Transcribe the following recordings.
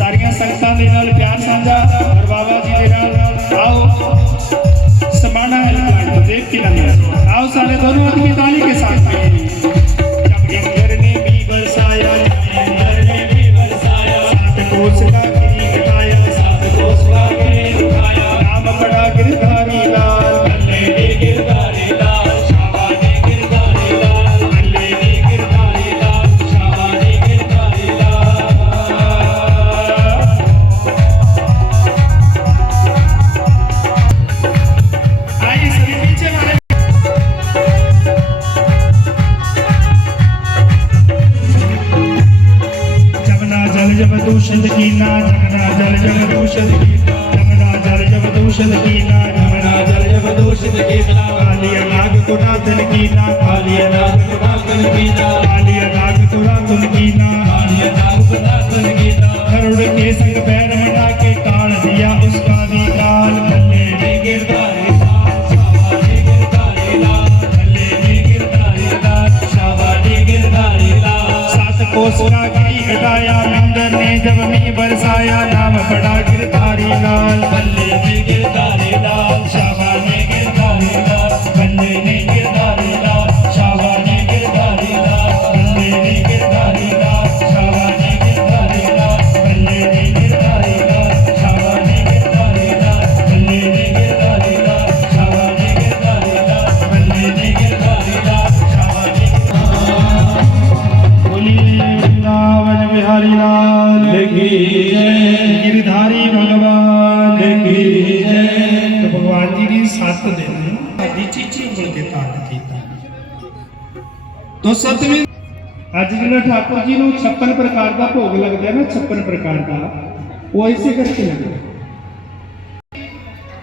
ਸਾਰੀਆਂ ਸੰਗਤਾਂ ਦੇ ਨਾਲ ਪਿਆਰ ਸਾਂਝਾ ਔਰ ਬਾਬਾ ਜੀ ਦੇ ਨਾਲ ਆਓ ਸਮਾਣਾ ਹੈਲਪਲਾਈਨ ਤੋਂ ਦੇਵਕੀ ਨੰਦਨ ਜੀ आओ सारे दोनों हाथ की ताली के साथ जल जब दूषण की ना झगड़ा जल जब दूषण की झगड़ा जल जब दूषण की ना झगड़ा जल जब दूषण की ना काली नाग को रातन की ना काली नाग को रातन की ना काली नाग को रातन की ना काली नाग को रातन की ना करुण के संग पैर मना के काल दिया उसका निकाल कल्ले में गिरता को सुना की हटाया आया नाम बड़ा गिरधारी लाल बल्ले ने गिरधारी लाल शाबा ने गिरधारी लाल बल्ले ने गिरधारी लाल शाबा ने गिरधारी लाल बल्ले ने गिरधारी लाल शाबा ने गिरधारी लाल बल्ले ने गिरधारी लाल शाबा ने गिरधारी लाल बल्ले ने गिरधारी लाल शाबा ने गिरधारी लाल बल्ले ने गिरधारी लाल शाबा ने बोली ने गिरधारी लाल ਤੋਂ ਸਤਵੇਂ ਅੱਜ ਜਿਹੜਾ ਠਾਕੁਰ ਜੀ ਨੂੰ 56 ਪ੍ਰਕਾਰ ਦਾ ਭੋਗ ਲੱਗਦਾ ਹੈ ਨਾ 56 ਪ੍ਰਕਾਰ ਦਾ ਉਹ ਇਸੇ ਕਰਕੇ ਲੱਗਦਾ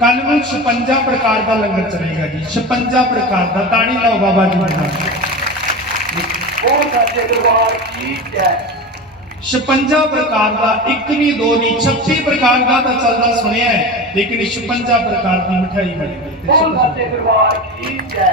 ਕੱਲ ਨੂੰ 56 ਪ੍ਰਕਾਰ ਦਾ ਲੰਗਰ ਚੱਲੇਗਾ ਜੀ 56 ਪ੍ਰਕਾਰ ਦਾ ਤਾੜੀ ਲਾਓ ਬਾਬਾ ਜੀ ਦੇ ਉਹ ਸਾਡੇ ਦਰਬਾਰ ਕੀ ਜੈ 56 ਪ੍ਰਕਾਰ ਦਾ ਇੱਕ ਨਹੀਂ ਦੋ ਨਹੀਂ 36 ਪ੍ਰਕਾਰ ਦਾ ਤਾਂ ਚੱਲਦਾ ਸੁਣਿਆ ਹੈ ਲੇਕਿਨ 56 ਪ੍ਰਕਾਰ ਦੀ ਮਠਾਈ ਮਿਲੇਗੀ। ਤੇ ਉਹ ਸਾਡੇ ਦਰਬਾਰ ਕੀ ਜੈ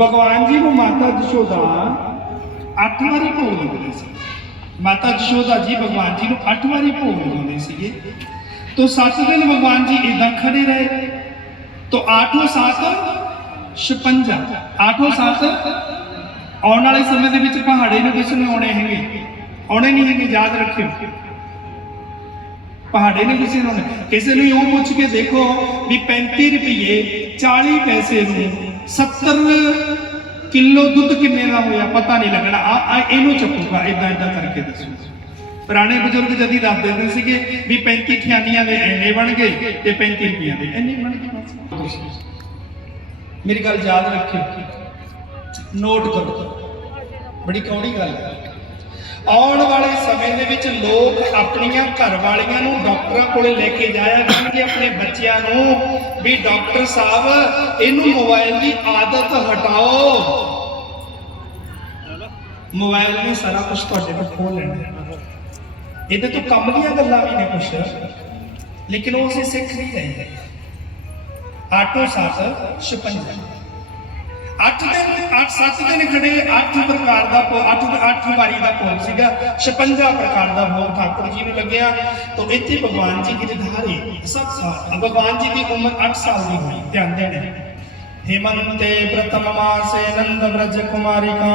ਭਗਵਾਨ ਜੀ ਨੂੰ ਮਾਤਾ ਜਸ਼ੋਦਾ ਅੱਠ ਵਾਰੀ ਭੋਗ ਲਗਾਉਂਦੇ ਸੀ। ਮਾਤਾ ਜਸ਼ੋਦਾ ਜੀ ਭਗਵਾਨ ਜੀ ਨੂੰ ਅੱਠ ਵਾਰੀ ਭੋਗ ਲਗਾਉਂਦੇ ਸੀਗੇ। ਤੋ ਸੱਤ ਦਿਨ ਭਗਵਾਨ ਜੀ ਇਦਾਂ ਖੜੇ ਰਹੇ। ਤੋ ਆਠੋਂ ਸਾਤ 56 ਆਠੋਂ ਸਾਤ, ਆਉਣ ਵਾਲੇ ਸਮੇਂ ਦੇ ਵਿੱਚ ਪਹਾੜੇ ਨੂੰ ਕਿਸੇ ਨੂੰ ਆਉਣੇ ਹੈਗੇ। ਆਉਣੇ ਨਹੀਂ ਹੈਗੇ, ਯਾਦ ਰੱਖਿਓ। ਪਹਾੜੇ ਨਹੀਂ ਕਿਸੇ ਨੂੰ। ਆਉਣੇ। ਕਿਸੇ ਨੂੰ ਉਹ ਪੁੱਛ ਕੇ ਦੇਖੋ ਵੀ 35 ਰੁਪਏ 40 ਪੈਸੇ ਨੂੰ 70 ਕਿਲੋ ਦੁੱਧ ਕਿੰਨੇ ਦਾ ਹੋਇਆ ਪਤਾ ਨਹੀਂ ਲੱਗਣਾ। ਆ ਇਹਨੂੰ ਚੱਕੂਗਾ ਇਦਾਂ ਇਦਾਂ ਕਰਕੇ ਦੱਸੋ। ਪੁਰਾਣੇ ਬਜ਼ੁਰਗ ਜਦੀ ਦੱਸ ਦਿੰਦੇ ਸੀਗੇ ਵੀ 35 ਠਿਆਨੀਆਂ ਦੇ ਐਨੇ ਬਣ ਗਏ ਤੇ 35 ਰੁਪਈਆਂ ਦੇ ਐਨੇ ਬਣ ਗਏ। ਬਸ ਮੇਰੀ ਗੱਲ ਯਾਦ ਰੱਖਿਓ। ਨੋਟ ਕਰੋ। ਬੜੀ ਕੌੜੀ ਗੱਲ ਹੈ। ਆਉਣ ਵਾਲੇ ਸਮੇਂ ਦੇ ਵਿੱਚ ਲੋਕ ਆਪਣੀਆਂ ਘਰ ਵਾਲੀਆਂ ਨੂੰ ਡਾਕਟਰਾਂ ਕੋਲੇ ਲੈ ਕੇ ਜਾਇਆ ਕਰਨਗੇ ਆਪਣੇ ਬੱਚਿਆਂ ਨੂੰ। ਵੀ ਡਾਕਟਰ ਸਾਹਿਬ, ਇਹਨੂੰ ਮੋਬਾਈਲ ਦੀ ਆਦਤ ਹਟਾਓ। ਮੋਬਾਈਲ ਨੇ ਸਾਰਾ ਕੁਝ ਤੁਹਾਡੇ ਕੋਲ ਖੋਹ ਲੈਣਾ ਇਹਦੇ ਤੋਂ ਕੰਮ ਦੀਆਂ ਗੱਲਾਂ ਵੀ ਨੇ ਕੁਛ। ਲੇਕਿਨ ਉਹ ਅਸੀਂ ਸਿੱਖ ਨਹੀਂ ਰਹੇ। ਆਟੋ ਸਾਥ 56 ਅੱਠ ਦਿਨ ਅੱਠ ਸੱਤ ਦਿਨ ਖੜੇ ਅੱਠ ਪ੍ਰਕਾਰ ਦਾ ਭੋਗ ਅੱਠ ਅੱਠ ਵਾਰੀ ਦਾ ਭੋਗ ਸੀਗਾ 56 ਪ੍ਰਕਾਰ ਦਾ ਭੋਗ ਠਾਕੁਰ ਜੀ ਨੂੰ ਲੱਗਿਆ ਤਾਂ ਇੱਥੇ ਭਗਵਾਨ ਜੀ ਗਿਰਧਾਰੀ ਸਭ ਸਾਲ ਭਗਵਾਨ ਜੀ ਦੀ ਉਮਰ 8 ਸਾਲ ਦੀ ਹੋਈ ਧਿਆਨ ਦੇਣਾ हेमंते प्रथम मासे नंद व्रज कुमारिका